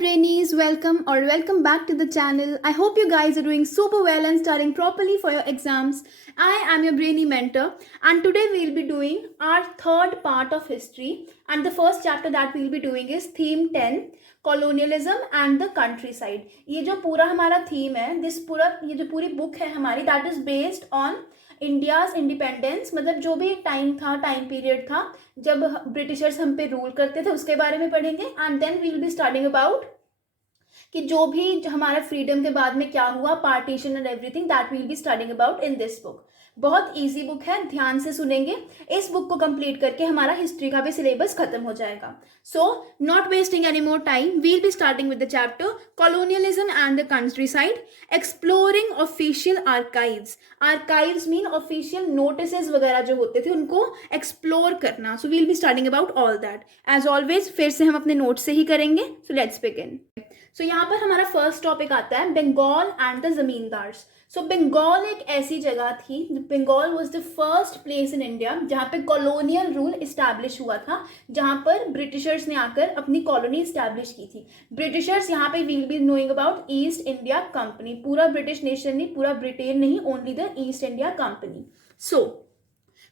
Brainies, welcome back to the channel. I hope you guys are doing super well and studying properly for your exams. I am your Brainy mentor and today we'll be doing our third part of history, and the first chapter that we'll be doing is theme 10, colonialism and the countryside. ये जो पूरा हमारा theme है, ये जो पूरी book है हमारी, that is based on India's independence, मतलब जो भी टाइम पीरियड था जब ब्रिटिशर्स हम पे रूल करते थे उसके बारे में पढ़ेंगे. And then we will be starting about कि जो भी हमारा फ्रीडम के बाद में क्या हुआ, partition and everything, that will be starting about in this book. बहुत इजी बुक है, ध्यान से सुनेंगे. इस बुक को कंप्लीट करके हमारा हिस्ट्री का भी सिलेबस खत्म हो जाएगा. So not wasting any more time, we'll be starting with the chapter colonialism and the countryside, exploring official archives. Archives mean official notices वगैरह जो होते थे उनको एक्सप्लोर करना. So we'll be starting about all that. As always फिर से हम अपने नोट से ही करेंगे. So let's begin. सो यहाँ पर हमारा फर्स्ट टॉपिक आता है Bengal and the zamindars. So Bengal एक ऐसी जगह थी, Bengal was the first place in India जहाँ पे कॉलोनियल रूल इस्टेब्लिश हुआ था, जहाँ पर ब्रिटिशर्स ने आकर अपनी कॉलोनी इस्टेब्लिश की थी. ब्रिटिशर्स यहाँ पे will be knowing about East India Company. पूरा ब्रिटिश नेशन नहीं, पूरा ब्रिटेन नहीं, only the East India Company. So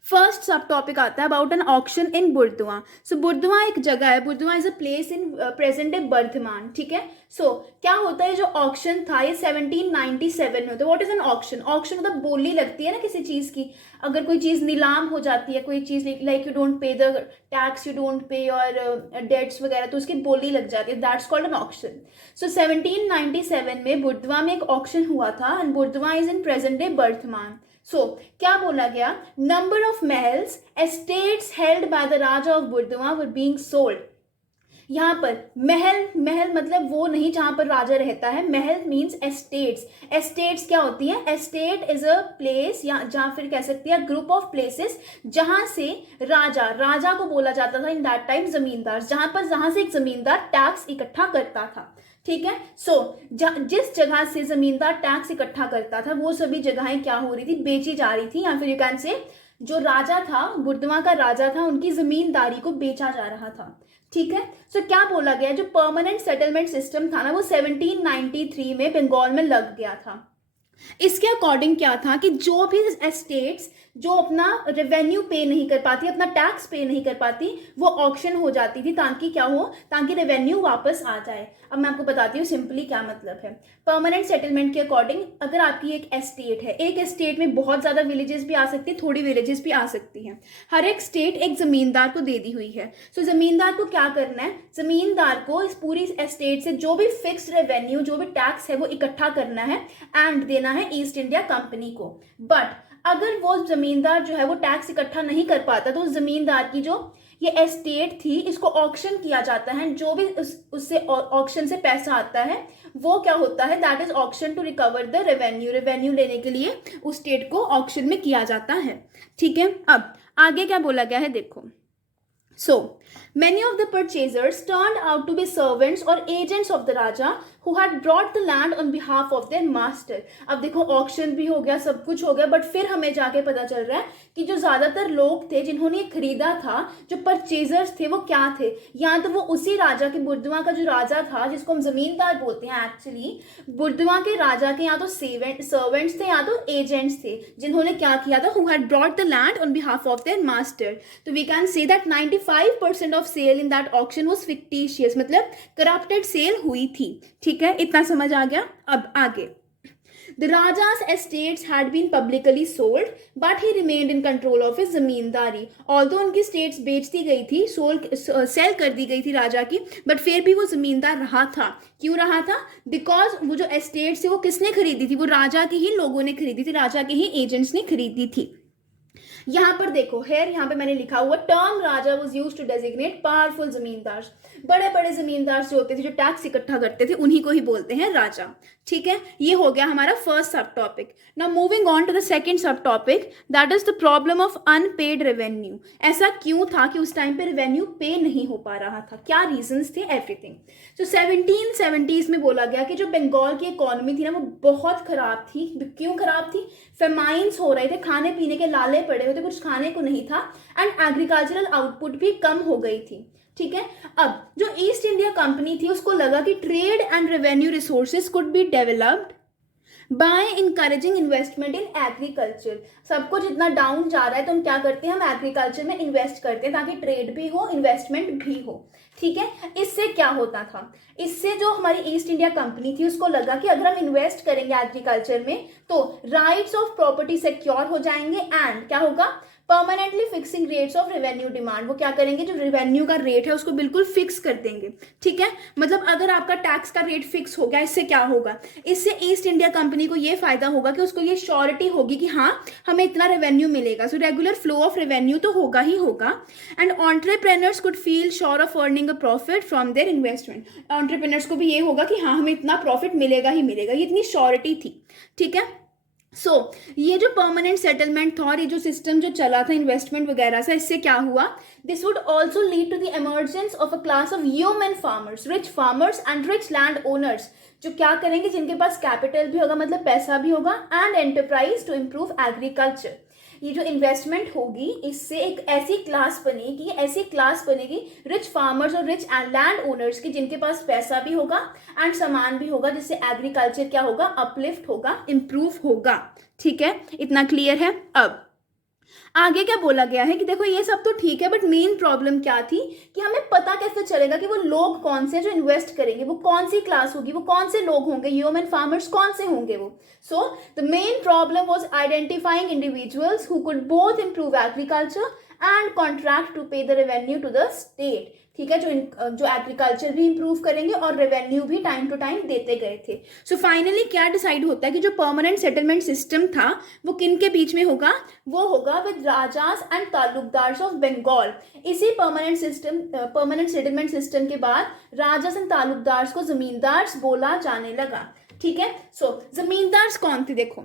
first subtopic आता है about an auction in Burdwan. So Burdwan एक जगह है, Burdwan is a place in present day Bardhaman. ठीक है. सो क्या होता है, जो ऑक्शन था ये 1797 में होता है. What is an auction? Auction मतलब बोली लगती है ना किसी चीज की. अगर कोई चीज नीलाम हो जाती है, कोई चीज like you don't pay the tax, you don't pay your debts वगैरह, तो उसकी बोली लग जाती है. That's called an auction. So 1797 में बुर्दुआ में एक ऑक्शन हुआ था and Burdwan is in present day Bardhaman. So क्या बोला गया, number of mahals estates held by the raja of Burdwan were being sold. यहाँ पर महल मतलब वो नहीं जहाँ पर राजा रहता है. महल मीन्स एस्टेट्स. एस्टेट्स क्या होती है? एस्टेट इज अ प्लेस, या जहाँ फिर कह सकती है ग्रुप ऑफ प्लेसेस जहाँ से राजा को बोला जाता था इन दैट टाइम जमींदार, जहाँ से एक जमींदार टैक्स इकट्ठा करता था. ठीक है. सो जिस जगह से जमींदार टैक्स इकट्ठा करता था वो सभी जगहें क्या हो रही थी, बेची जा रही थी, या फिर यू कैन से जो राजा था, बुर्दुआ का राजा था, उनकी जमींदारी को बेचा जा रहा था. ठीक है. सो क्या बोला गया, जो परमानेंट सेटलमेंट सिस्टम था ना वो 1793 में बंगाल में लग गया था. इसके अकॉर्डिंग क्या था कि जो भी एस्टेट्स जो अपना रेवेन्यू पे नहीं कर पाती, अपना टैक्स पे नहीं कर पाती, वो ऑक्शन हो जाती थी ताकि क्या हो, ताकि रेवेन्यू वापस आ जाए. अब मैं आपको बताती हूँ सिंपली क्या मतलब है. परमानेंट सेटलमेंट के अकॉर्डिंग अगर आपकी एक एस्टेट है, एक एस्टेट में बहुत ज़्यादा विलेजेस भी आ सकती है, थोड़ी विलेजेस भी आ सकती हैं. हर एक स्टेट एक ज़मींदार को दे दी हुई है. सो ज़मींदार को क्या करना है, ज़मींदार को इस पूरी एस्टेट से जो भी फिक्स्ड रेवेन्यू, जो भी टैक्स है वो इकट्ठा करना है एंड देना है ईस्ट इंडिया कंपनी को. बट अगर वो जमींदार जो है वो टैक्स इकट्ठा नहीं कर पाता तो उस जमींदार की जो ये एस्टेट थी इसको ऑक्शन किया जाता है. जो भी उससे ऑक्शन से पैसा आता है वो क्या होता है, that is auction to recover the revenue लेने के लिए उस स्टेट को ऑक्शन में किया जाता है. ठीक है. अब आगे क्या बोला गया है देखो. So, many of the purchasers turned out to be servants or agents of the Raja who had brought the land on behalf of their master. अब देखो ऑक्शन भी हो गया, सब कुछ हो गया, बट फिर हमें जाके पता चल रहा है कि जो ज़्यादातर लोग थे जिन्होंने खरीदा था, जो परचेजर्स थे वो क्या थे, या तो वो उसी राजा के, बुर्दुआ का जो राजा था जिसको हम जमींदार बोलते हैं, एक्चुअली बुर्दुआ के राजा के या तो सर्वेंट्स थे या तो एजेंट्स थे जिन्होंने क्या किया था, who had brought the land on behalf of their master. तो we can say that 95% of sale in that auction was fictitious, मतलब करप्टेड सेल हुई थी. ठीक है. इतना समझ आ गया. अब आगे, The Raja's estates had been publicly sold, but he remained in control of his zamindari. Although उनकी स्टेट्स बेच दी गई थी, सेल कर दी गई थी राजा की, बट फिर भी वो जमींदार रहा था. क्यों रहा था? बिकॉज वो जो एस्टेट्स थी वो किसने खरीदी थी, वो राजा के ही लोगों ने खरीदी थी, राजा के ही एजेंट्स ने खरीदी थी. यहाँ पर देखो यहाँ पे मैंने लिखा हुआ term raja was used to designate powerful zamindar. बड़े बड़े जमींदार जो होते थे, जो टैक्स इकट्ठा करते थे, उन्हीं को ही बोलते हैं राजा. ठीक है. ये हो गया हमारा first subtopic. Now moving on to the second subtopic, that is the problem of unpaid revenue. ऐसा क्यों था कि उस टाइम पे रेवेन्यू पे नहीं हो पा रहा था, क्या रीजंस थे, एवरीथिंग. तो 1770s में बोला गया कि जो बंगाल की इकोनॉमी थी ना वो बहुत खराब थी. क्यों खराब थी? फेमाइंस हो रहे थे, खाने पीने के लाले पड़े हुए थे, कुछ खाने को नहीं था, एंड एग्रीकल्चरल आउटपुट भी कम हो गई थी. ठीक है। अब जो ईस्ट इंडिया कंपनी थी उसको लगा कि trade and revenue resources could be developed by encouraging investment in agriculture. सबको जितना डाउन जा रहा है तो हम क्या करते हैं, हम एग्रीकल्चर में इन्वेस्ट करते हैं ताकि ट्रेड भी हो, इन्वेस्टमेंट भी हो। ठीक है। इससे क्या होता था, इससे जो हमारी ईस्ट इंडिया कंपनी थी उसको लगा कि अगर हम इन्वेस्ट करेंगे एग्रीकल्चर में तो राइट्स ऑफ प्रॉपर्टी सिक्योर हो जाएंगे एंड क्या होगा, permanently fixing rates of revenue demand. वो क्या करेंगे, जो रेवेन्यू का रेट है उसको बिल्कुल फिक्स कर देंगे। ठीक है। मतलब अगर आपका टैक्स का रेट फिक्स हो गया, इससे क्या होगा, इससे ईस्ट इंडिया कंपनी को ये फायदा होगा कि उसको ये श्योरिटी होगी कि हाँ हमें इतना रेवेन्यू मिलेगा। So regular flow of revenue तो होगा ही होगा and entrepreneurs could feel sure of earning a profit from their investment. Entrepreneurs को भी ये होगा कि हाँ हमें इतना प्रॉफिट मिलेगा ही मिलेगा, ये इतनी श्योरिटी थी। ठीक है। ये जो परमानेंट सेटलमेंट था और ये जो सिस्टम जो चला था इन्वेस्टमेंट वगैरह से, इससे क्या हुआ, this would also lead to the emergence of a class of human farmers, rich farmers and rich landowners, जो क्या करेंगे, जिनके पास कैपिटल भी होगा, मतलब पैसा भी होगा, and enterprise to improve agriculture. ये जो इन्वेस्टमेंट होगी इससे एक ऐसी क्लास बनेगी रिच फार्मर्स और रिच लैंड ओनर्स की, जिनके पास पैसा भी होगा एंड सामान भी होगा, जिससे एग्रीकल्चर क्या होगा, अपलिफ्ट होगा, इंप्रूव होगा। ठीक है, इतना क्लियर है। अब आगे क्या बोला गया है कि देखो ये सब तो ठीक है बट मेन प्रॉब्लम क्या थी कि हमें पता कैसे चलेगा कि वो लोग कौन से जो इन्वेस्ट करेंगे, वो कौन सी क्लास होगी, वो कौन से लोग होंगे, ह्यूमन फार्मर्स कौन से होंगे वो। So the main problem was identifying individuals who could both improve agriculture and contract to pay the revenue to the state. ठीक है, जो एग्रीकल्चर भी इंप्रूव करेंगे और रेवेन्यू भी टाइम टू टाइम देते गए थे। सो फाइनली क्या डिसाइड होता है कि जो परमानेंट सेटलमेंट सिस्टम था वो किन के बीच में होगा, वो होगा with rajas and talukdars of Bengal. इसी परमानेंट सेटलमेंट सिस्टम के बाद राजास एंड तालुकदार्स को जमींदार्स बोला जाने लगा। ठीक है। जमींदार्स कौन थे, देखो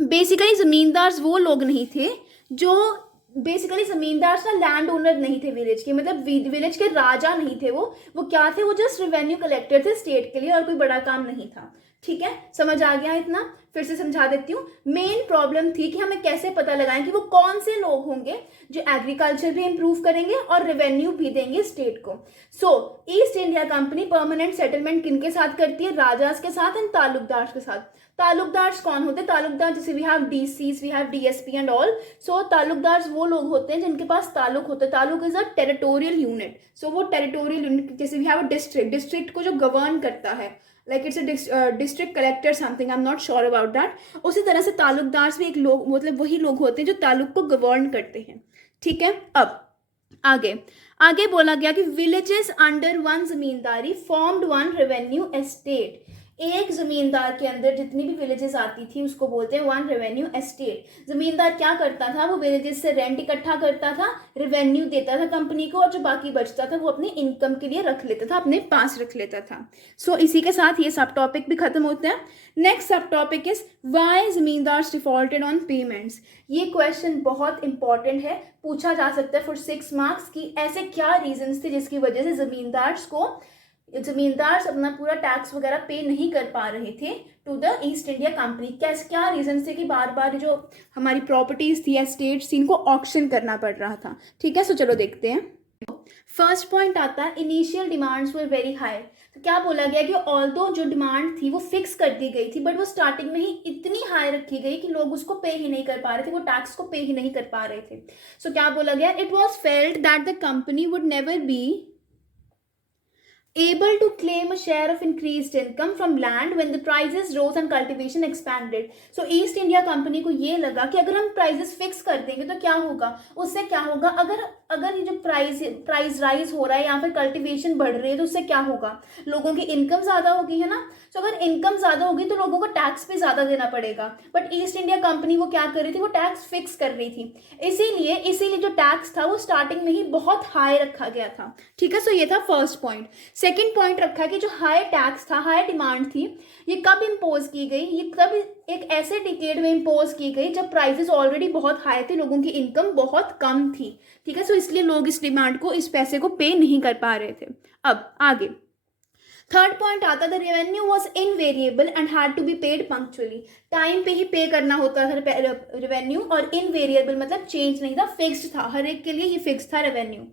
बेसिकली जमींदार्स वो लोग नहीं थे जो जमींदार ना लैंड ओनर नहीं थे विलेज के, मतलब विलेज के राजा नहीं थे वो क्या थे, वो जस्ट रेवेन्यू कलेक्टर थे स्टेट के लिए और कोई बड़ा काम नहीं था। ठीक है, समझ आ गया इतना, फिर से समझा देती हूँ। मेन प्रॉब्लम थी कि हमें कैसे पता लगाएं कि वो कौन से लोग होंगे जो एग्रीकल्चर भी इंप्रूव करेंगे और रेवेन्यू भी देंगे स्टेट को। East India company permanent settlement किनके साथ करती है, राजास के साथ एंड तालुकदार के साथ। तालुकदार्स कौन होते हैं, तालुकदार जैसे we have DCs, we have DSP and all. Talukdars वो लोग होते हैं जिनके पास तालुक होता है। Taluk is a territorial unit. वो टेरिटोरियल यूनिट जैसे वी हैव अ डिस्ट्रिक्ट को जो गवर्न करता है, like it's a district collector something, I am not sure about that. उसी तरह से तालुकदार्स भी एक लोग, मतलब वही लोग होते हैं जो तालुक को गवर्न करते हैं। ठीक है। अब आगे बोला गया कि विलेजेस अंडर वन जमींदारी फॉर्म्ड वन रेवेन्यू एस्टेट। एक जमींदार के अंदर जितनी भी विलेजेस आती थी उसको बोलते हैं वन रेवेन्यू एस्टेट। जमींदार क्या करता था, वो विलेजेस से रेंट इकट्ठा करता था, रेवेन्यू देता था कंपनी को और जो बाकी बचता था वो अपने इनकम के लिए रख लेता था, अपने पास रख लेता था। इसी के साथ ये सब टॉपिक भी खत्म होता है। नेक्स्ट सब topic is why zamindars defaulted on payments. ये क्वेश्चन बहुत इंपॉर्टेंट है, पूछा जा सकता है फॉर 6 मार्क्स की ऐसे क्या रीजंस थे जिसकी वजह से जमींदार अपना पूरा टैक्स वगैरह पे नहीं कर पा रहे थे to the East India Company. क्या रीजन थे कि बार बार जो हमारी प्रॉपर्टीज थी, एस्टेट्स थी, इनको ऑक्शन करना पड़ रहा था। ठीक है, चलो देखते हैं। फर्स्ट पॉइंट आता है initial demands were very high. तो क्या बोला गया कि ऑल्दो जो डिमांड थी वो फिक्स कर दी गई थी बट वो स्टार्टिंग में ही इतनी हाई रखी गई कि लोग उसको पे ही नहीं कर पा रहे थे, वो टैक्स को पे ही नहीं कर पा रहे थे। क्या बोला गया, it was felt that the company would never be able to claim a share of increased income from land when the prices rose and cultivation expanded. East India company को ये लगा कि अगर हम प्राइसेस फिक्स कर देंगे तो क्या होगा, उससे क्या होगा, अगर ये जो प्राइस राइज हो रहा है या फिर कल्टीवेशन बढ़ रही है तो उससे क्या होगा, लोगों की इनकम ज्यादा होगी, है ना। अगर इनकम ज्यादा होगी तो लोगों को टैक्स भी ज्यादा देना पड़ेगा। बट ईस्ट इंडिया कंपनी वो क्या कर रही थी, वो टैक्स फिक्स कर रही थी। इसीलिए जो टैक्स था वो स्टार्टिंग में ही बहुत हाई रखा गया था। ठीक है, ये था फर्स्ट पॉइंट। सेकेंड पॉइंट रखा कि जो हाई टैक्स था, हाई डिमांड थी, ये कब इम्पोज की गई, ये कब एक ऐसे डिकेड में इम्पोज की गई जब प्राइसेस ऑलरेडी बहुत हाई थे, लोगों की इनकम बहुत कम थी। ठीक है, इसलिए लोग इस डिमांड को, इस पैसे को पे नहीं कर पा रहे थे। अब आगे थर्ड पॉइंट आता है, the revenue was invariable and had to be paid punctually. Time पे ही पे करना होता था रेवेन्यू, और इनवेरिएबल मतलब चेंज नहीं था, फिक्स्ड था, हर एक के लिए ये फिक्स था रेवेन्यू।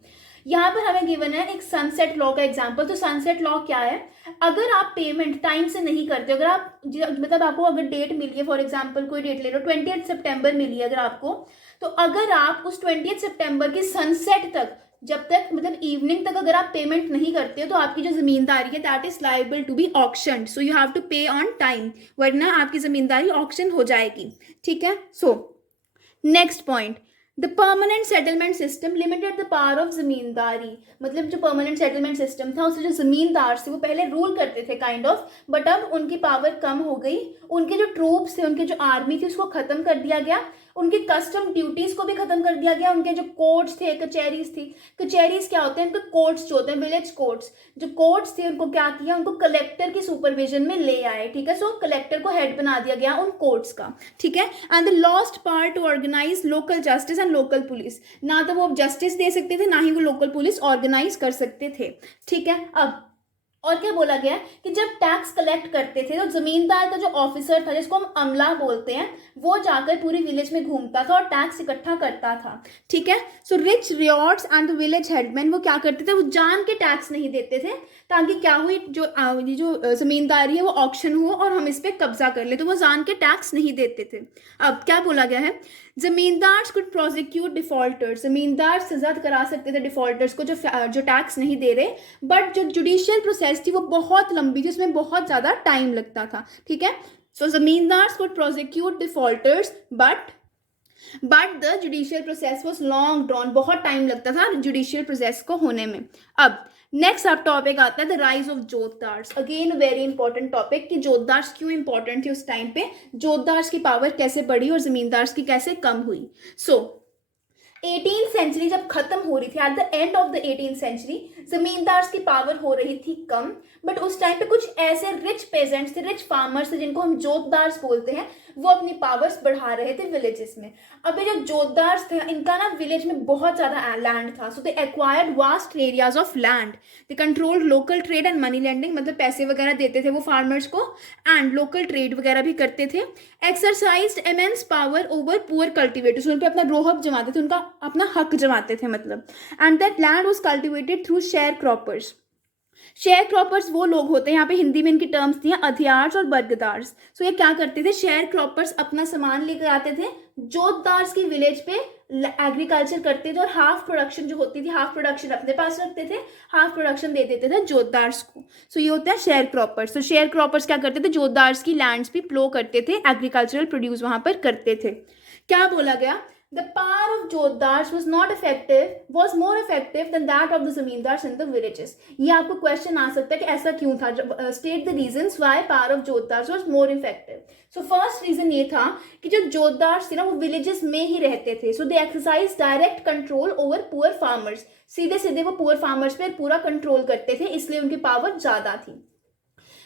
यहाँ पर हमें गिवन है एक सनसेट लॉ का एग्जांपल। तो सनसेट लॉ क्या है, अगर आप पेमेंट टाइम से नहीं करते, अगर आप मतलब आपको अगर डेट मिली है, फॉर एग्जांपल कोई डेट ले लो, 20 सितंबर मिली है अगर आपको, तो अगर आप उस 20 सितंबर के सनसेट तक, जब तक मतलब इवनिंग तक अगर आप पेमेंट नहीं करते हो, तो आपकी जो जमींदारी है that is liable to be auction, so you have to pay on time, वरना आपकी जमींदारी ऑक्शन हो जाएगी। ठीक है। So next point, the permanent settlement system limited the power of zamindari. मतलब जो परमानेंट सेटलमेंट सिस्टम था उससे जो जमींदार थे वो पहले रूल करते थे काइंड ऑफ, बट अब उनकी पावर कम हो गई। उनके जो ट्रूप्स थे, उनके जो आर्मी थी, उसको खत्म कर दिया गया। उनकी कस्टम ड्यूटीज को भी खत्म कर दिया गया। उनके जो कोर्ट्स थे, कचहरीज थी, कचहरीज क्या होते हैं, उनके कोर्ट्स जो होते हैं, विलेज कोर्ट्स, जो कोर्ट्स थे उनको क्या किया, उनको कलेक्टर की सुपरविजन में ले आए। ठीक है। सो कलेक्टर को हेड बना दिया गया उन कोर्ट्स का। ठीक है। And the lost power to organise local justice and local police, ना तो वो जस्टिस दे सकते थे, ना ही वो लोकल पुलिस ऑर्गेनाइज कर सकते थे। ठीक है। अब और क्या बोला गया कि जब टैक्स कलेक्ट करते थे तो जमींदार का जो ऑफिसर था, जिसको हम अमला बोलते हैं, वो जाकर पूरी विलेज में घूमता था और टैक्स इकट्ठा करता था। ठीक है। So rich ryots and the village headman वो क्या करते थे, वो जान के टैक्स नहीं देते थे, ताकि क्या हुई, जो जमींदारी है वो ऑक्शन हो और हम इस पर कब्जा कर ले, तो वो जान के टैक्स नहीं देते थे। अब क्या बोला गया है, जमींदार कुड प्रोसिक्यूट डिफॉल्टर्स, जमींदार सजा करा सकते थे डिफॉल्टर्स को जो टैक्स नहीं दे रहे, बट जो जुडिशियल प्रोसेस थी वो बहुत लंबी थी, उसमें बहुत ज़्यादा टाइम लगता था। ठीक है। सो जमींदार could prosecute defaulters but the judicial process was long drawn, बहुत टाइम लगता था जुडिशियल प्रोसेस को होने में। अब नेक्स्ट अब टॉपिक आता है the rise of jotedars. Again very important topic कि जोतदार्स क्यों इंपॉर्टेंट थे उस टाइम पे, जोतदार्स की पावर कैसे बढ़ी और जमींदार्स की कैसे कम हुई। सो 18th सेंचुरी जब खत्म हो रही थी, at the end of the 18th century, zamindars की पावर हो रही थी कम, बट उस टाइम पे कुछ ऐसे रिच पेजेंट्स थे, रिच फार्मर्स थे, जिनको हम जोतदार्स बोलते हैं, वो अपनी पावर्स बढ़ा रहे थे विलेजेस में। अब ये जो जोतदार्स थे, इनका ना विलेज में बहुत ज़्यादा लैंड था, so they acquired vast areas of land, they controlled local trade and money lending, मतलब पैसे वगैरह देते थे वो फार्मर्स को, एंड लोकल ट्रेड वगैरह भी करते थे। Exercised immense power over poor cultivators, उन पर अपना रोहब जमाते थे, उनका अपना हक जमाते थे मतलब। And that land was cultivated through share croppers. Share croppers वो लोग होते हैं, यहाँ पे हिंदी में इनकी टर्म्स थी अधियार्स और बरगदार्स। सो ये क्या करते थे, शेयर क्रॉपर्स अपना सामान लेकर आते थे, जोतदार्स की विलेज पे एग्रीकल्चर करते थे, और हाफ प्रोडक्शन जो होती थी, हाफ प्रोडक्शन अपने पास रखते थे, हाफ प्रोडक्शन दे देते थे जोतदार्स को। सो ये होता है शेयर क्रॉपर्स। तो शेयर क्रॉपर्स क्या करते थे, जोतदार्स की लैंड्स भी प्लो करते थे, एग्रीकल्चरल प्रोड्यूस वहां पर करते थे। क्या बोला गया, the power of jotedars was more effective than that of the zamindars in the villages। ये आपको क्वेश्चन आ सकता है कि ऐसा क्यों था, state the reasons why power of jotedars was more effective। so first reason ये था कि जो जोतदार्स थे ना, वो विलेजेस में ही रहते थे, so they exercise direct control over poor farmers, सीधे सीधे वो पुअर फार्मर्स पे पूरा कंट्रोल करते थे, इसलिए उनकी पावर ज्यादा थी।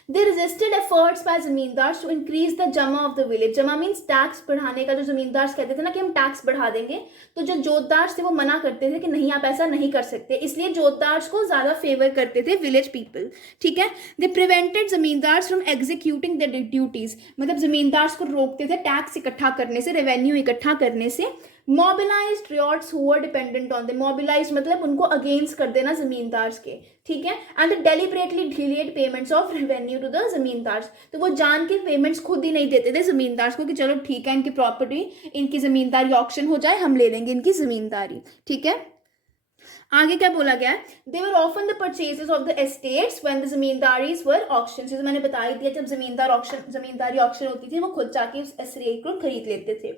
They resisted efforts by zamindars to increase the जमा of the village। जमा मीन्स टैक्स बढ़ाने का, जो जमींदार्स कहते थे ना कि हम टैक्स बढ़ा देंगे, तो जो जोतदार्स थे वो मना करते थे कि नहीं आप ऐसा नहीं कर सकते, इसलिए जोतदार्स को ज्यादा फेवर करते थे विलेज पीपल। ठीक है। They prevented zamindars from executing the duties, मतलब जमींदार्स को रोकते थे टैक्स इकट्ठा करने से, रेवेन्यू इकट्ठा करने से। Mobilised ryots who were dependent on they, mobilised मतलब उनको अगेंस्ट कर देना जमींदार्स के। ठीक है। And deliberately delayed payments of revenue to the zamindars, तो वो जान के पेमेंट्स खुद ही नहीं देते थे जमींदार्स को कि चलो ठीक है इनकी प्रॉपर्टी, इनकी जमींदारी ऑक्शन हो जाए, हम ले लेंगे इनकी जमींदारी। ठीक है। आगे क्या बोला गया है, they were often the purchasers of the estates when the zamindaris were auction. जैसे मैंने बता ही दिया, जब जमींदारी ऑक्शन होती थी, वो खुद जाके उस एस्टेट को खरीद लेते थे।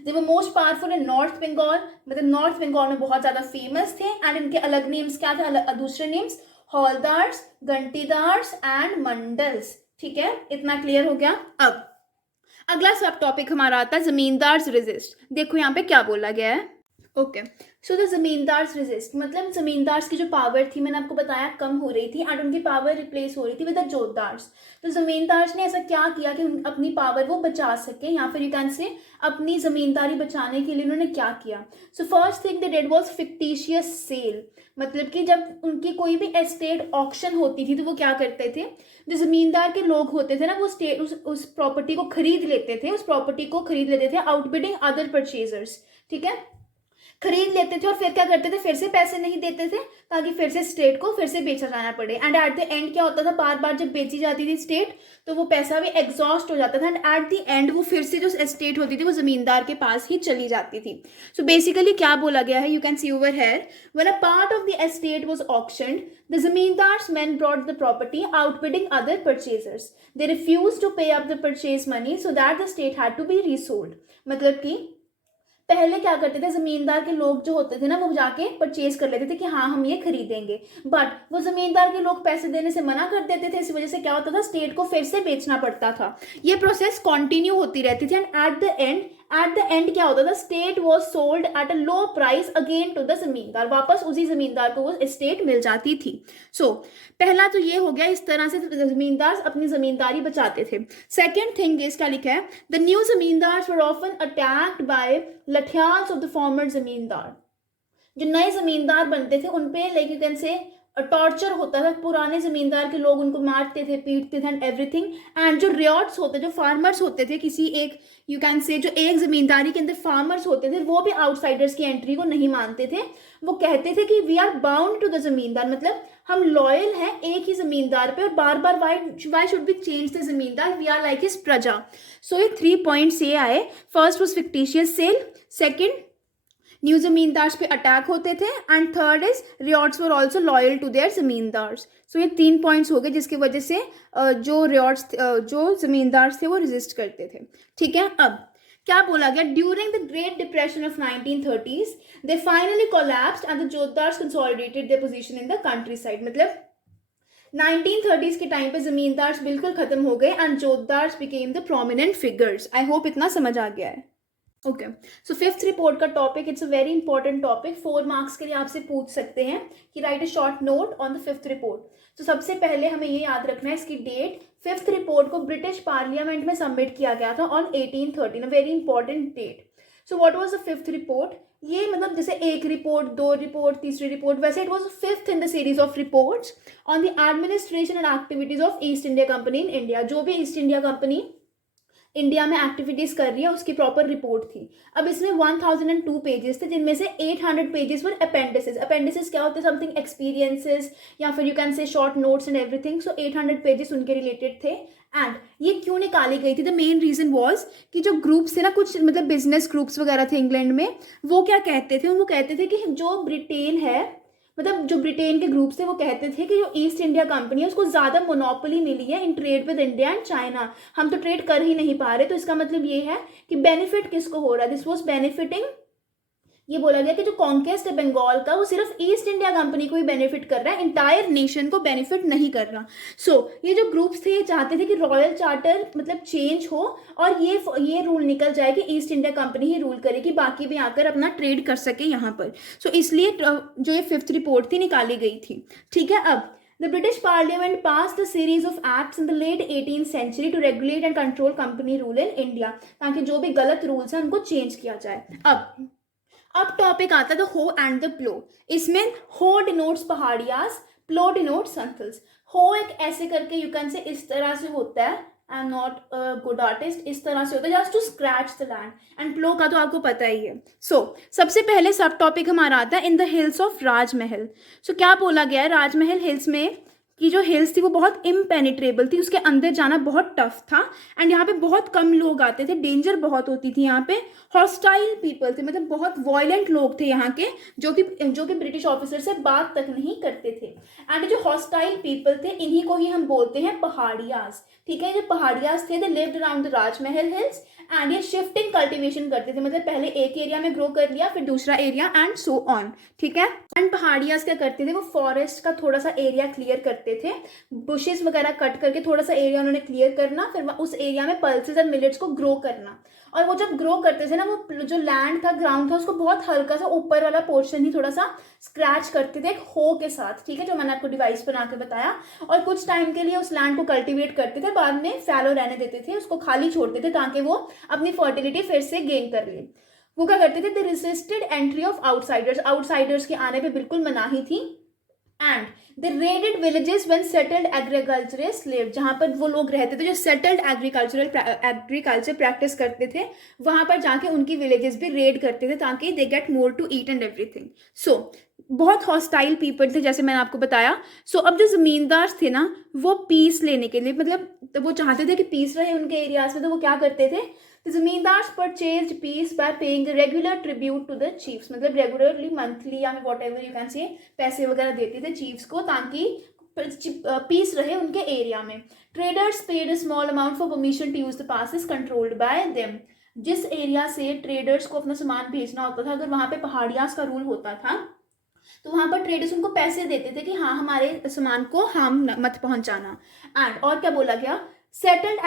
They were most powerful in north Bengal, मतलब नॉर्थ बंगाल में बहुत ज्यादा फेमस थे। एंड इनके अलग नेम्स क्या थे, दूसरे नेम्स हौलदार्स, घंटीदार्स एंड मंडल्स। ठीक है, इतना क्लियर हो गया। अब अगला सब टॉपिक हमारा आता है जमींदार्स रेजिस्ट। देखो यहाँ पे क्या बोला गया है। Okay, so the zamindars resist, मतलब जमींदार्स की जो पावर थी, मैंने आपको बताया कम हो रही थी, एंड उनकी पावर रिप्लेस हो रही थी विद द जोतदार्स। तो जमींदार्स ने ऐसा क्या किया कि अपनी पावर वो बचा सके, या फिर यू कैन से अपनी जमींदारी बचाने के लिए उन्होंने क्या किया। So first thing they did was fictitious sale, मतलब कि जब उनकी कोई भी एस्टेट ऑक्शन होती थी तो वो क्या करते थे, जो जमींदार के लोग होते थे ना, वो स्टेट उस प्रॉपर्टी को खरीद लेते थे, आउटबिडिंग अदर परचेजर्स। ठीक है। खरीद लेते थे और फिर क्या करते थे, फिर से पैसे नहीं देते थे ताकि फिर से स्टेट को फिर से बेचा जाना पड़े। एंड एट द एंड क्या होता था, बार बार जब बेची जाती थी स्टेट तो वो पैसा भी एग्जॉस्ट हो जाता था एंड एट द एंड वो फिर से जो एस्टेट होती थी वो जमींदार के पास ही चली जाती थी। सो बेसिकली क्या बोला गया है, you can see over here, when a part of the estate was auctioned the zamindars men brought the property outbidding other purchasers. They refused to pay up the purchase money so that the state had to be resold. मतलब कि पहले क्या करते थे, जमींदार के लोग जो होते थे ना वो जाके परचेज कर लेते थे कि हाँ हम ये खरीदेंगे, बट वो जमींदार के लोग पैसे देने से मना कर देते थे। इस वजह से क्या होता था, स्टेट को फिर से बेचना पड़ता था। ये प्रोसेस कंटिन्यू होती रहती थी एंड एट द एंड क्या होता था, state was sold at a low price again to the zamindar, वापस उसी जमींदार को वो स्टेट मिल जाती थी। सो पहला तो ये हो गया, इस तरह से जमींदार अपनी जमींदारी बचाते थे। सेकेंड थिंग इसका लिखा है, the new zamindars were often attacked by lathiyals of the former zamindar. जो नए जमींदार बनते थे उन पे like you can say torture होता था, पुराने जमींदार के लोग उनको मारते थे, पीटते थे एंड एवरीथिंग। एंड जो रियॉट्स होते, जो फार्मर्स होते थे, किसी एक यू कैन से जो एक जमींदारी के अंदर फार्मर्स होते थे, वो भी आउटसाइडर्स की एंट्री को नहीं मानते थे। वो कहते थे कि we are bound to the zamindar, मतलब हम लॉयल हैं एक ही जमींदार पे और बार बार why should be change the zamindar, we are like his प्रजा। सो ये 3 पॉइंट्स ये आए। First was fictitious sale, second new zamindars पे अटैक होते थे and third is ryots were also loyal to their zamindars. So ये 3 पॉइंट्स हो गए जिसकी वजह से जो रियॉट्स जो जमींदार थे वो रेजिस्ट करते थे। ठीक है, अब क्या बोला गया, during the Great Depression of 1930s they finally collapsed and the jotedars consolidated their position in the countryside. मतलब 1930s के टाइम पे जमींदार्स बिल्कुल खत्म हो गए and jotedars became the prominent figures. I hope इतना समझ आ गया है। ओके, सो फिफ्थ रिपोर्ट का topic, it's a very important topic, 4 marks के लिए आपसे पूछ सकते हैं कि write a short note on the Fifth Report. तो सबसे पहले हमें ये याद रखना है इसकी डेट। फिफ्थ रिपोर्ट को ब्रिटिश पार्लियामेंट में सबमिट किया गया था on 1813, very important date. So what was the Fifth report, ये मतलब जैसे एक रिपोर्ट, 2 रिपोर्ट, तीसरी रिपोर्ट, वैसे it was fifth in the series of reports on the administration and activities of east India company in India. जो भी east India company India में activities कर रही है उसकी प्रॉपर रिपोर्ट थी। अब इसमें 1002 पेजेस थे जिनमें से 800 पेजेस वर अपेंडिसेस। अपेंडिसेस क्या होते हैं, समथिंग एक्सपीरियंसेस या फिर यू कैन से short notes and everything. So 800 pages उनके रिलेटेड थे। एंड ये क्यों निकाली गई थी, द मेन रीजन वॉज कि जो ग्रुप्स थे ना, कुछ मतलब बिजनेस ग्रुप्स वगैरह थे इंग्लैंड में, वो क्या कहते थे, वो कहते थे कि जो ब्रिटेन है, मतलब जो ब्रिटेन के ग्रुप्स थे वो कहते थे कि जो ईस्ट इंडिया कंपनी है उसको ज़्यादा मोनोपोली मिली है in trade with India and China, हम तो ट्रेड कर ही नहीं पा रहे। तो इसका मतलब ये है कि बेनिफिट किसको हो रहा है, दिस वॉज बेनिफिटिंग, ये बोला गया कि जो कॉन्केस्ट है बंगाल का वो सिर्फ ईस्ट इंडिया कंपनी को ही बेनिफिट कर रहा है, इंटायर नेशन को बेनिफिट नहीं कर रहा। सो ये जो ग्रुप्स थे ये चाहते थे कि रॉयल चार्टर मतलब चेंज हो और ये रूल निकल जाए कि ईस्ट इंडिया कंपनी ही रूल करेगी, बाकी भी आकर अपना ट्रेड कर सके यहाँ पर। सो इसलिए जो ये फिफ्थ रिपोर्ट थी निकाली गई थी। ठीक है, अब The British Parliament passed a series of acts in the late 18th century to regulate and control company rule in India, ताकि जो भी गलत रूल्स हैं उनको चेंज किया जाए। अब टॉपिक आता है द हो एंड द प्लो। इसमें हो डिनोट्स पहाड़ियास, प्लो डिनोट्स संथल्स। हो एक ऐसे करके यू कैन से इस तरह से होता है, I am not a good artist, इस तरह से होता है just to scratch the land. And plough का तो आपको पता ही है। सो सबसे पहले सब टॉपिक हमारा आता है इन द हिल्स ऑफ राजमहल। सो क्या बोला गया है, राजमहल हिल्स में कि जो हिल्स थी वो बहुत इम्पेनिट्रेबल थी, उसके अंदर जाना बहुत टफ था एंड यहाँ पे बहुत कम लोग आते थे, डेंजर बहुत होती थी यहाँ पे। हॉस्टाइल पीपल थे, मतलब बहुत वॉयलेंट लोग थे यहाँ के, जो कि ब्रिटिश ऑफिसर से बात तक नहीं करते थे। एंड जो हॉस्टाइल पीपल थे इन्हीं को ही हम बोलते हैं पहाड़ियास। ठीक है, जो पहाड़ियास थे they lived around the Rajmahal hills and ये शिफ्टिंग कल्टीवेशन करते थे, मतलब पहले एक एरिया में ग्रो कर लिया फिर दूसरा एरिया एंड सो ऑन। ठीक है, एंड पहाड़ियास क्या करते थे, वो फॉरेस्ट का थोड़ा सा एरिया क्लियर करते थे, बुशेस वगैरह कट करके थोड़ा सा एरिया उन्होंने क्लियर करना, फिर उस एरिया में पल्सेस और मिलेट्स को ग्रो करना। और वो जब ग्रो करते थे ना, वो जो लैंड था, ग्राउंड था, उसको बहुत हल्का सा ऊपर वाला पोर्शन ही थोड़ा सा स्क्रैच करते थे एक हो के साथ। ठीक है, जो मैंने आपको डिवाइस बना के बताया। और कुछ टाइम के लिए उस लैंड को कल्टीवेट करते थे, बाद में फैलो रहने देते थे, उसको खाली छोड़ते थे ताकि वो अपनी फर्टिलिटी फिर से गेन कर ले। वो क्या करते थे, they resisted entry of outsiders, outsiders के आने पे बिल्कुल मनाही थी। And they raided villages when settled agriculturist live, जहाँ पर वो लोग रहते थे जो सेटल्ड एग्रीकल्चर प्रैक्टिस करते थे, वहाँ पर जाके उनकी विलेजेस भी रेड करते थे ताकि they get more to eat and everything. So बहुत हॉस्टाइल पीपल थे जैसे मैंने आपको बताया. सो अब जो ज़मींदार थे ना, वो पीस लेने के लिए, मतलब तो वो चाहते थे कि पीस रहे उनके एरियाज में, तो वो क्या करते थे, the zamindars purchased peace by paying regular tribute to the chiefs, मतलब रेगुलरली मंथली या whatever you can say पैसे वगैरह देते थे चीफ्स को ताकि पीस रहे उनके एरिया में. Traders paid a small amount for permission to use the passes controlled by them. जिस एरिया से ट्रेडर्स को अपना सामान भेजना होता था, अगर वहाँ पे पहाड़ियास का रूल होता था तो वहाँ पर ट्रेडर्स उनको पैसे देते थे कि हाँ हमारे सामान को हार्म मत पहुँचाना. एंड और क्या बोला गया, settled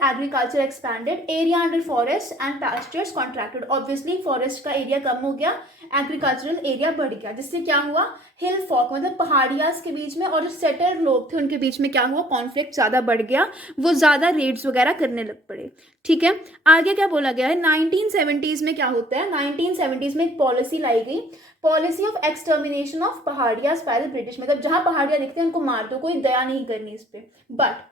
agriculture expanded, area under forests and pastures contracted. Obviously forest का area कम हो गया, agricultural area बढ़ गया, जिससे क्या हुआ, हिल फॉक मतलब पहाड़ियास के बीच में और जो सेटल्ड लोग थे उनके बीच में क्या हुआ, कॉन्फ्लिक्ट ज़्यादा बढ़ गया, वो ज़्यादा रेड्स वगैरह करने लग पड़े. ठीक है, आगे क्या बोला गया है, 1970s में क्या होता है, 1970s में एक पॉलिसी लाई गई, policy of extermination of Paharias by the British, मतलब जहाँ पहाड़ियाँ दिखते हैं उनको मार दो, कोई दया नहीं करनी इस पर. बट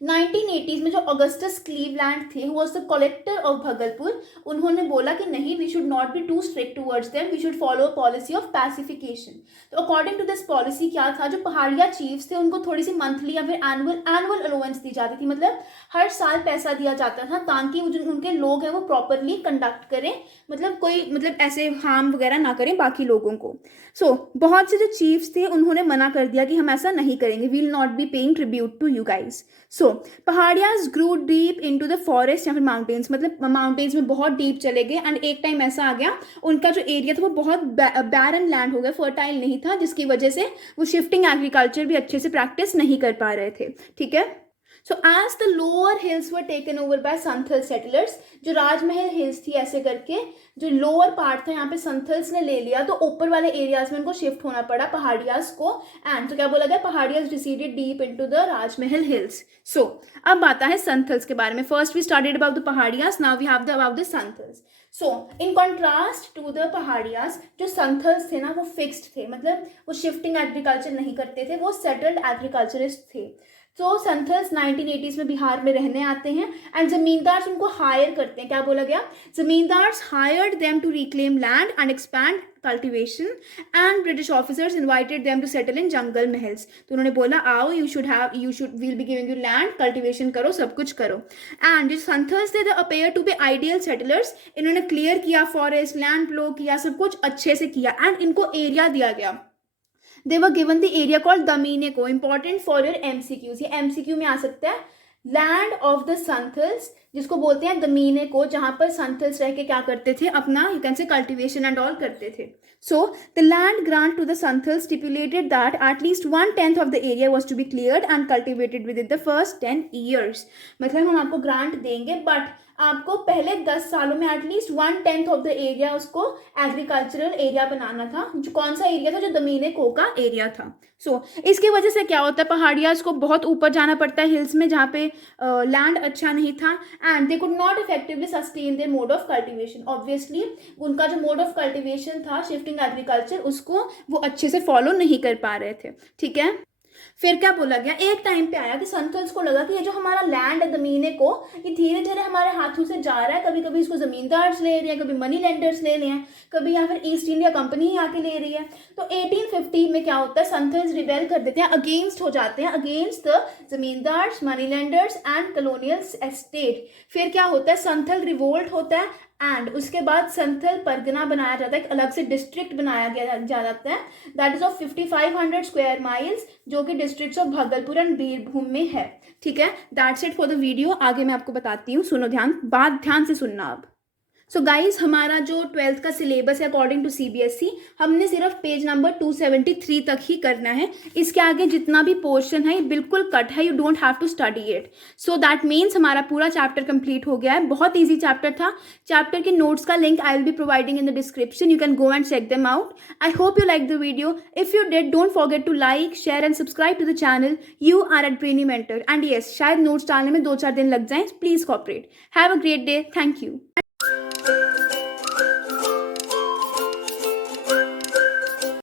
1980s में जो ऑगस्टस क्लीवलैंड थे, who was the collector of Bhagalpur, उन्होंने बोला कि नहीं, we should not be too strict towards them, we should follow policy of pacification. तो अकॉर्डिंग टू दिस पॉलिसी क्या था, जो पहाड़िया चीफ्स थे उनको थोड़ी सी मंथली या फिर एनुअल अलाउंस दी जाती थी, मतलब हर साल पैसा दिया जाता था ताकि जो उनके लोग हैं वो प्रॉपरली कंडक्ट करें, मतलब कोई मतलब ऐसे हार्म वगैरह ना करें बाकी लोगों को. सो बहुत से जो चीफ्स थे उन्होंने मना कर दिया कि हम ऐसा नहीं करेंगे, we will not be paying tribute to you guys. So Paharias grew deep into the forest या फिर माउंटेन्स, मतलब माउंटेन्स में बहुत डीप चले गए. एंड एक टाइम ऐसा आ गया उनका जो एरिया था वो बहुत बैरन लैंड हो गया, फर्टाइल नहीं था, जिसकी वजह से वो शिफ्टिंग एग्रीकल्चर भी अच्छे से प्रैक्टिस नहीं कर पा रहे थे. ठीक है, so as the lower hills were taken over by Santhal settlers, जो राजमहल हिल्स थी ऐसे करके जो लोअर पार्ट था यहाँ पे संथल्स ने ले लिया, तो ऊपर वाले एरियाज में उनको शिफ्ट होना पड़ा पहाड़ियाज को. एंड तो क्या बोला गया, Paharias receded deep into the Rajmahal Hills. So अब आता है संथल्स के बारे में. First we started about the Paharias, now we have the about the Santhals. So in contrast to the Paharias, जो संथल्स थे ना वो फिक्स्ड थे, मतलब वो शिफ्टिंग एग्रीकल्चर नहीं करते थे, वो सेटल्ड एग्रीकल्चरिस्ट थे. तो संथल्स 1980s में बिहार में रहने आते हैं एंड जमींदार उनको हायर करते हैं. क्या बोला गया, zamindars hired them to reclaim land and expand cultivation and British officers invited them to settle in jungle mahals. तो उन्होंने बोला आओ, you should will be giving you land, cultivation करो, सब कुछ करो. एंड जो संथल्स थे they appear to be ideal settlers, इन्होंने क्लियर किया फॉरेस्ट, लैंड प्लो किया, सब कुछ अच्छे से किया. एंड इनको एरिया दिया गया, they were given the area called दमीने को. important for your MCQs, ये MCQ में आ सकता है. लैंड ऑफ द संथल्स, जिसको बोलते हैं दमीने को, जहाँ पर संथल्स रह के क्या करते थे, अपना you can say cultivation and all करते थे. So the land grant to the Santhals stipulated that at least 1/10 of the area was to be cleared and cultivated within the first 10 years. मतलब हम आपको ग्रांट देंगे बट आपको पहले 10 सालों में एटलीस्ट 1/10 ऑफ द एरिया उसको एग्रीकल्चरल एरिया बनाना था. जो कौन सा एरिया था, जो दमीने को का एरिया था. सो इसकी वजह से क्या होता है, पहाड़ियाज को बहुत ऊपर जाना पड़ता है हिल्स में जहाँ पे लैंड अच्छा नहीं था and they could not effectively sustain their mode of cultivation. Obviously उनका जो मोड ऑफ कल्टिवेशन था शिफ्टिंग एग्रीकल्चर, उसको वो अच्छे से फॉलो नहीं कर पा रहे थे. ठीक है, फिर क्या बोला गया, एक टाइम पे आया कि संथल्स को लगा कि ये जो हमारा लैंड है दमीने को, ये धीरे धीरे हमारे हाथों से जा रहा है. कभी कभी इसको जमींदार्स ले रहे हैं, कभी मनी लेंडर्स ले रहे हैं, कभी या फिर ईस्ट इंडिया कंपनी ही आके ले रही है. तो 1850 में क्या होता है, संथल्स रिबेल कर देते हैं, अगेंस्ट हो जाते हैं, against the zamindars, money lenders and colonial estate. फिर क्या होता है, संथल रिवोल्ट होता है एंड उसके बाद संथल परगना बनाया जाता है, एक अलग से डिस्ट्रिक्ट बनाया गया जाता है, that is of 5500 square miles, जो कि districts of Bhagalpur and Birbhum में है. ठीक है, that's it for the video. आगे मैं आपको बताती हूँ, सुनो ध्यान से सुनना. अब सो गाइज, हमारा जो 12th का सिलेबस है अकॉर्डिंग टू CBSE, हमने सिर्फ पेज नंबर 273 तक ही करना है. इसके आगे जितना भी पोर्शन है ये बिल्कुल कट है, you don't have to study it. So that means हमारा पूरा चैप्टर कंप्लीट हो गया है. बहुत ईजी चैप्टर था. चैप्टर के नोट्स का link I will be providing in the description, you can go and check them out. I hope you like the video. If you did, don't forget to like, share and subscribe to the channel. You are at Brainy Mentor and yes, शायद notes डालने में 2-4 दिन लग जाएं. Please cooperate. Have a great day. Thank you.